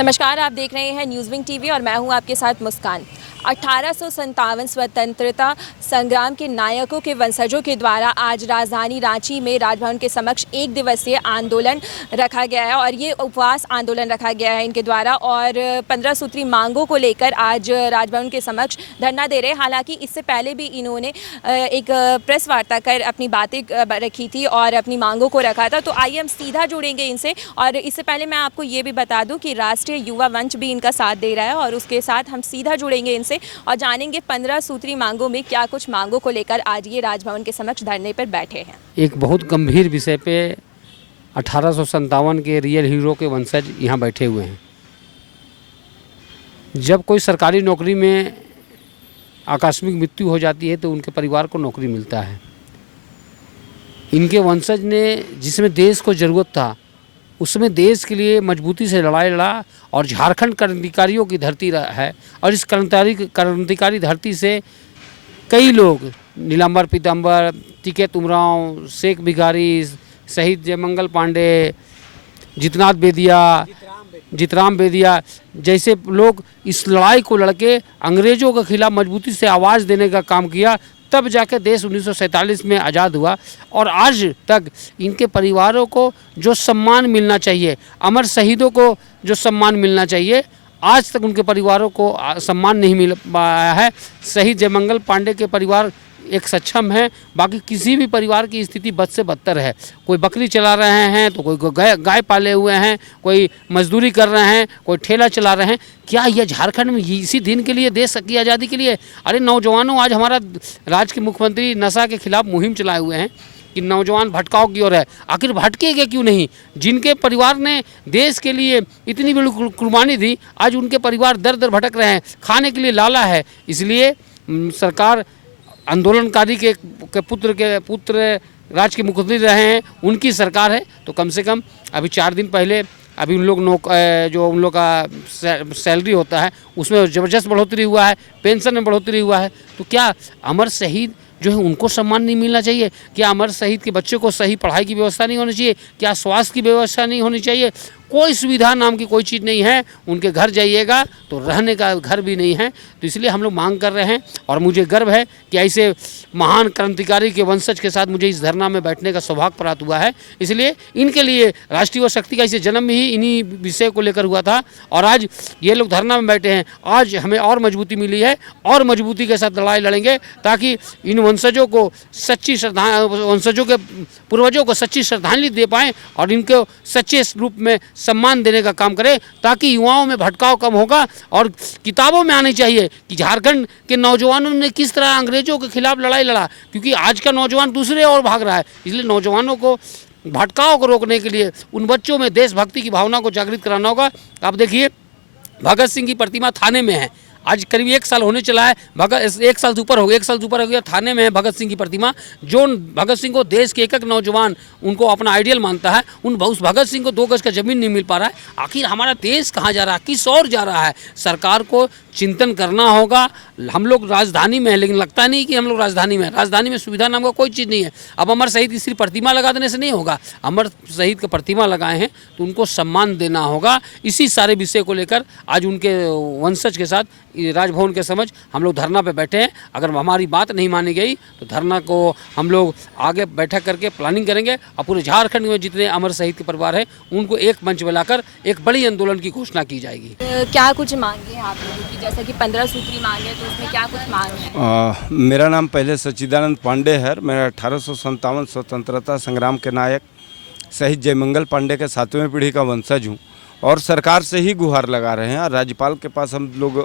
नमस्कार, आप देख रहे हैं न्यूज़ विंग टीवी और मैं हूं आपके साथ मुस्कान। 1857 स्वतंत्रता संग्राम के नायकों के वंशजों के द्वारा आज राजधानी रांची में राजभवन के समक्ष एक दिवसीय आंदोलन रखा गया है और ये उपवास आंदोलन रखा गया है इनके द्वारा और 15 सूत्री मांगों को लेकर आज राजभवन के समक्ष धरना दे रहे हैं। हालांकि इससे पहले भी इन्होंने एक प्रेस वार्ता कर अपनी बातें रखी थी और अपनी मांगों को रखा था। तो आइए हम सीधा जुड़ेंगे इनसे। और इससे पहले मैं आपको ये भी बता दूं कि राष्ट्रीय युवा मंच भी इनका साथ दे रहा है और उसके साथ हम सीधा जुड़ेंगे इनसे और जानेंगे 15 सूत्री मांगों में क्या कुछ मांगों को लेकर आज ये राजभवन के समक्ष धरने पर बैठे हैं। एक बहुत गंभीर विषय पे 1857 के रियल हीरो के वंशज यहाँ बैठे हुए हैं। जब कोई सरकारी नौकरी में आकस्मिक मृत्यु हो जाती है तो उनके परिवार को नौकरी मिलता है। इनके वंशज ने जिसमें देश को ज़रूरत था उसमें देश के लिए मजबूती से लड़ाई लड़ा और झारखंड क्रांतिकारियों की धरती है और इस क्रांतिकारी धरती से कई लोग नीलांबर पीताम्बर, टिकैत उमराव, शेख भिखारी, शहीद जयमंगल पांडे, जितराम बेदिया जैसे लोग इस लड़ाई को लड़के अंग्रेज़ों के खिलाफ मजबूती से आवाज़ देने का काम किया। तब जाकर देश 1947 में आज़ाद हुआ और आज तक इनके परिवारों को जो सम्मान मिलना चाहिए, अमर शहीदों को जो सम्मान मिलना चाहिए, आज तक उनके परिवारों को सम्मान नहीं मिल पाया है। शहीद जयमंगल पांडे के परिवार एक सक्षम है, बाकी किसी भी परिवार की स्थिति बद से बदतर है। कोई बकरी चला रहे हैं तो कोई गाय पाले हुए हैं, कोई मजदूरी कर रहे हैं, कोई ठेला चला रहे हैं। क्या यह झारखंड में इसी दिन के लिए, देश की आज़ादी के लिए? अरे नौजवानों, आज हमारा राज्य के मुख्यमंत्री नशा के खिलाफ मुहिम चलाए हुए हैं कि नौजवान भटकाव की ओर है। आखिर भटकेंगे क्यों नहीं? जिनके परिवार ने देश के लिए इतनी बड़ी कुर्बानी दी, आज उनके परिवार दर दर भटक रहे हैं, खाने के लिए लाला है। इसलिए सरकार आंदोलनकारी के पुत्र राज्य के मुख्यमंत्री रहे हैं, उनकी सरकार है, तो कम से कम अभी 4 दिन पहले अभी उन लोग जो उन लोग का सैलरी होता है उसमें ज़बरदस्त बढ़ोतरी हुआ है, पेंशन में बढ़ोतरी हुआ है। तो क्या अमर शहीद जो है उनको सम्मान नहीं मिलना चाहिए? क्या अमर शहीद के बच्चों को सही पढ़ाई की व्यवस्था नहीं होनी चाहिए? क्या स्वास्थ्य की व्यवस्था नहीं होनी चाहिए? कोई सुविधा नाम की कोई चीज़ नहीं है। उनके घर जाइएगा तो रहने का घर भी नहीं है। तो इसलिए हम लोग मांग कर रहे हैं और मुझे गर्व है कि ऐसे महान क्रांतिकारी के वंशज के साथ मुझे इस धरना में बैठने का सौभाग्य प्राप्त हुआ है। इसलिए इनके लिए राष्ट्रीय शक्ति का इसे जन्म ही इन्हीं विषय को लेकर हुआ था और आज ये लोग धरना में बैठे हैं। आज हमें और मजबूती मिली है और मजबूती के साथ लड़ाई लड़ेंगे ताकि इन वंशजों को सच्ची वंशजों के पूर्वजों को सच्ची श्रद्धांजलि दे पाएँ और इनको सच्चे रूप में सम्मान देने का काम करें, ताकि युवाओं में भटकाव कम होगा। और किताबों में आनी चाहिए कि झारखंड के नौजवानों ने किस तरह अंग्रेजों के खिलाफ लड़ाई लड़ा, क्योंकि आज का नौजवान दूसरे ओर भाग रहा है। इसलिए नौजवानों को भटकाव को रोकने के लिए उन बच्चों में देशभक्ति की भावना को जागृत कराना होगा। आप देखिए, भगत सिंह की प्रतिमा थाने में है, आज करीब 1 साल होने चला है। 1 साल से ऊपर हो गया, थाने में है भगत सिंह की प्रतिमा। जो भगत सिंह को देश के एक नौजवान उनको अपना आइडियल मानता है, उस भगत सिंह को 2 गज का ज़मीन नहीं मिल पा रहा है। आखिर हमारा देश कहाँ जा रहा है, किस ओर जा रहा है? सरकार को चिंतन करना होगा। हम लोग राजधानी में है, लेकिन लगता नहीं कि हम लोग राजधानी में है। राजधानी में सुविधा नाम का कोई चीज़ नहीं है। अब अमर शहीद की सिर्फ प्रतिमा लगा देने से नहीं होगा। अमर शहीद का प्रतिमा लगाए हैं तो उनको सम्मान देना होगा। इसी सारे विषय को लेकर आज उनके वंशज के साथ राजभवन के समझ हम लोग धरना पे बैठे हैं। अगर हमारी बात नहीं मानी गई तो धरना को हम लोग आगे बैठक करके प्लानिंग करेंगे और पूरे झारखंड में जितने अमर शहीद के परिवार हैं उनको एक मंच बुलाकर एक बड़ी आंदोलन की घोषणा की जाएगी। क्या कुछ मांगे हैं आप लोगों की? जैसे कि 15 सूत्री मांग है, तो उसमें क्या कुछ मांग है? मेरा नाम पहले सच्चिदानंद पांडे है। मैं 1857 स्वतंत्रता संग्राम के नायक शहीद जयमंगल पांडे के 7वें पीढ़ी का वंशज हूँ और सरकार से ही गुहार लगा रहे हैं। और राज्यपाल के पास हम लोग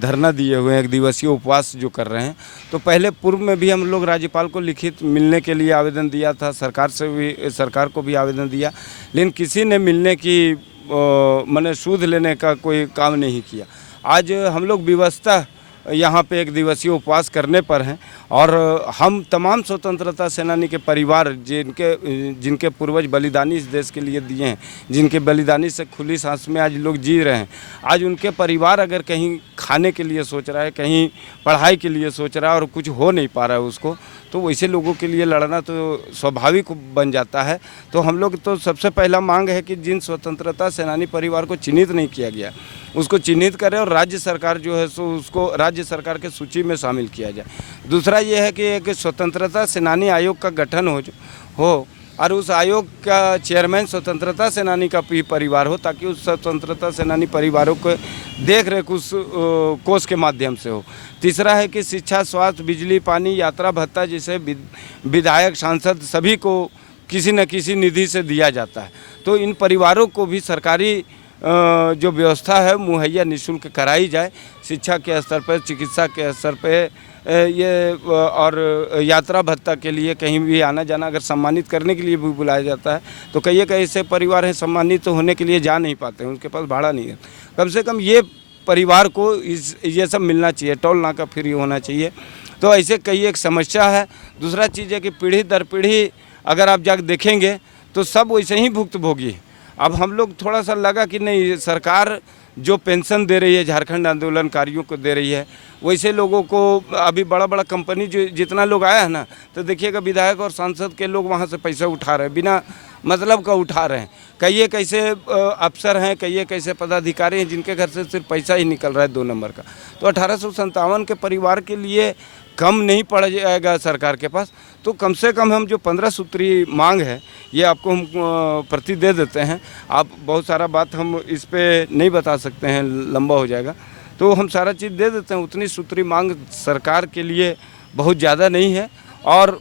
धरना दिए हुए हैं, 1 दिवसीय उपवास जो कर रहे हैं। तो पहले पूर्व में भी हम लोग राज्यपाल को लिखित मिलने के लिए आवेदन दिया था, सरकार को भी आवेदन दिया, लेकिन किसी ने मिलने की माने सूद लेने का कोई काम नहीं किया। आज हम लोग विवशतः यहाँ पे 1 दिवसीय उपवास करने पर हैं और हम तमाम स्वतंत्रता सेनानी के परिवार जिनके पूर्वज बलिदानी इस देश के लिए दिए हैं, जिनके बलिदानी से खुली सांस में आज लोग जी रहे हैं, आज उनके परिवार अगर कहीं खाने के लिए सोच रहा है, कहीं पढ़ाई के लिए सोच रहा है और कुछ हो नहीं पा रहा है उसको, तो वैसे लोगों के लिए लड़ना तो स्वाभाविक बन जाता है। तो हम लोग तो सबसे पहला मांग है कि जिन स्वतंत्रता सेनानी परिवार को चिन्हित नहीं किया गया उसको चिन्हित करें और राज्य सरकार जो है सो उसको राज्य सरकार के सूची में शामिल किया जाए। दूसरा ये है कि एक स्वतंत्रता सेनानी आयोग का गठन हो और उस आयोग का चेयरमैन स्वतंत्रता सेनानी का भी परिवार हो, ताकि उस स्वतंत्रता सेनानी परिवारों को देख रेख उस कोष के माध्यम से हो। तीसरा है कि शिक्षा, स्वास्थ्य, बिजली, पानी, यात्रा भत्ता जैसे विधायक, सांसद सभी को किसी न किसी निधि से दिया जाता है। तो इन परिवारों को भी सरकारी जो व्यवस्था है मुहैया निःशुल्क कराई जाए। शिक्षा के स्तर पर, चिकित्सा के स्तर पर ये और यात्रा भत्ता के लिए कहीं भी आना जाना अगर सम्मानित करने के लिए भी बुलाया जाता है तो कई ऐसे परिवार हैं सम्मानित होने के लिए जा नहीं पाते हैं, उनके पास भाड़ा नहीं है। कम से कम ये परिवार को ये सब मिलना चाहिए, टोल नाका फ्री होना चाहिए। तो ऐसे कई एक समस्या है। दूसरा चीज़ है कि पीढ़ी दर पीढ़ी अगर आप जाकर देखेंगे तो सब वैसे ही भुक्तभोगी। अब हम लोग थोड़ा सा लगा कि नहीं, सरकार जो पेंशन दे रही है झारखंड आंदोलनकारियों को दे रही है, वैसे लोगों को अभी बड़ा बड़ा कंपनी जो जितना लोग आया है ना, तो देखिएगा विधायक और सांसद के लोग वहाँ से पैसा उठा रहे हैं, बिना मतलब का उठा रहे हैं। कई कैसे अफसर हैं, कई कैसे पदाधिकारी हैं जिनके घर से सिर्फ पैसा ही निकल रहा है 2 नंबर का। तो 1857 के परिवार के लिए कम नहीं पड़ जाएगा सरकार के पास। तो कम से कम हम जो 15 सूत्री मांग है ये आपको हम प्रति दे देते हैं। आप बहुत सारा बात हम इस पे नहीं बता सकते हैं, लंबा हो जाएगा, तो हम सारा चीज़ दे देते हैं। उतनी सूत्री मांग सरकार के लिए बहुत ज़्यादा नहीं है। और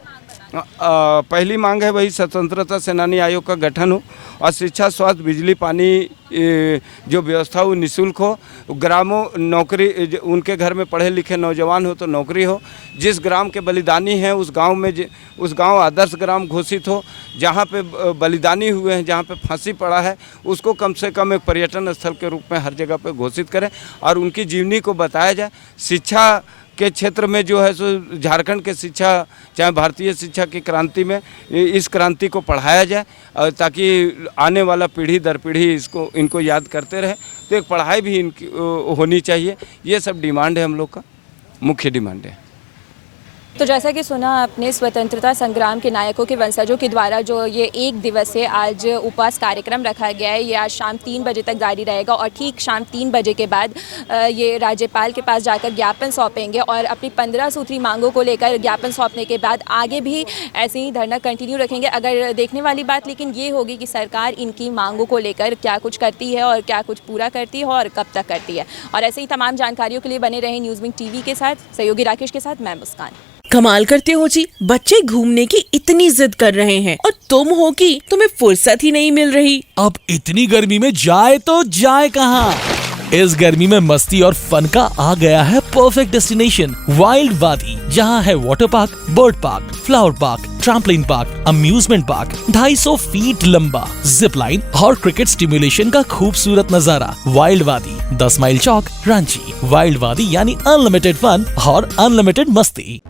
पहली मांग है वही स्वतंत्रता सेनानी आयोग का गठन हो और शिक्षा, स्वास्थ्य, बिजली, पानी जो व्यवस्था वो निःशुल्क हो। ग्रामों नौकरी, उनके घर में पढ़े लिखे नौजवान हो तो नौकरी हो। जिस ग्राम के बलिदानी हैं उस गांव में उस गांव आदर्श ग्राम घोषित हो। जहां पे बलिदानी हुए हैं, जहां पे फांसी पड़ा है, उसको कम से कम एक पर्यटन स्थल के रूप में हर जगह पे घोषित करें और उनकी जीवनी को बताया जाए। शिक्षा के क्षेत्र में जो है सो झारखंड के शिक्षा, चाहे भारतीय शिक्षा की क्रांति में इस क्रांति को पढ़ाया जाए ताकि आने वाला पीढ़ी दर पीढ़ी इनको याद करते रहे। तो एक पढ़ाई भी इनकी होनी चाहिए। ये सब डिमांड है, हम लोग का मुख्य डिमांड है। तो जैसा कि सुना आपने, स्वतंत्रता संग्राम के नायकों के वंशजों के द्वारा जो ये 1 दिवसीय आज उपवास कार्यक्रम रखा गया है, ये आज शाम 3 बजे तक जारी रहेगा और ठीक शाम 3 बजे के बाद ये राज्यपाल के पास जाकर ज्ञापन सौंपेंगे और अपनी 15 सूत्री मांगों को लेकर ज्ञापन सौंपने के बाद आगे भी ऐसे ही धरना कंटिन्यू रखेंगे। अगर देखने वाली बात लेकिन ये होगी कि सरकार इनकी मांगों को लेकर क्या कुछ करती है और क्या कुछ पूरा करती है और कब तक करती है। और ऐसे ही तमाम जानकारियों के लिए बने रहें न्यूज़विंग टीवी के साथ। सहयोगी राकेश के साथ मैं मुस्कान। कमाल करते हो जी, बच्चे घूमने की इतनी जिद कर रहे हैं और तुम हो कि तुम्हें फुर्सत ही नहीं मिल रही। अब इतनी गर्मी में जाए तो जाए कहाँ? इस गर्मी में मस्ती और फन का आ गया है परफेक्ट डेस्टिनेशन, वाइल्ड वादी, जहाँ है water park, bird park, flower park, trampoline park, amusement park, 250 feet लंबा, जिप लाइन और क्रिकेट स्टिमुलेशन का खूबसूरत नजारा। वाइल्ड वादी, 10 माइल चौक, रांची। वाइल्ड वादी यानी अनलिमिटेड फन और अनलिमिटेड मस्ती।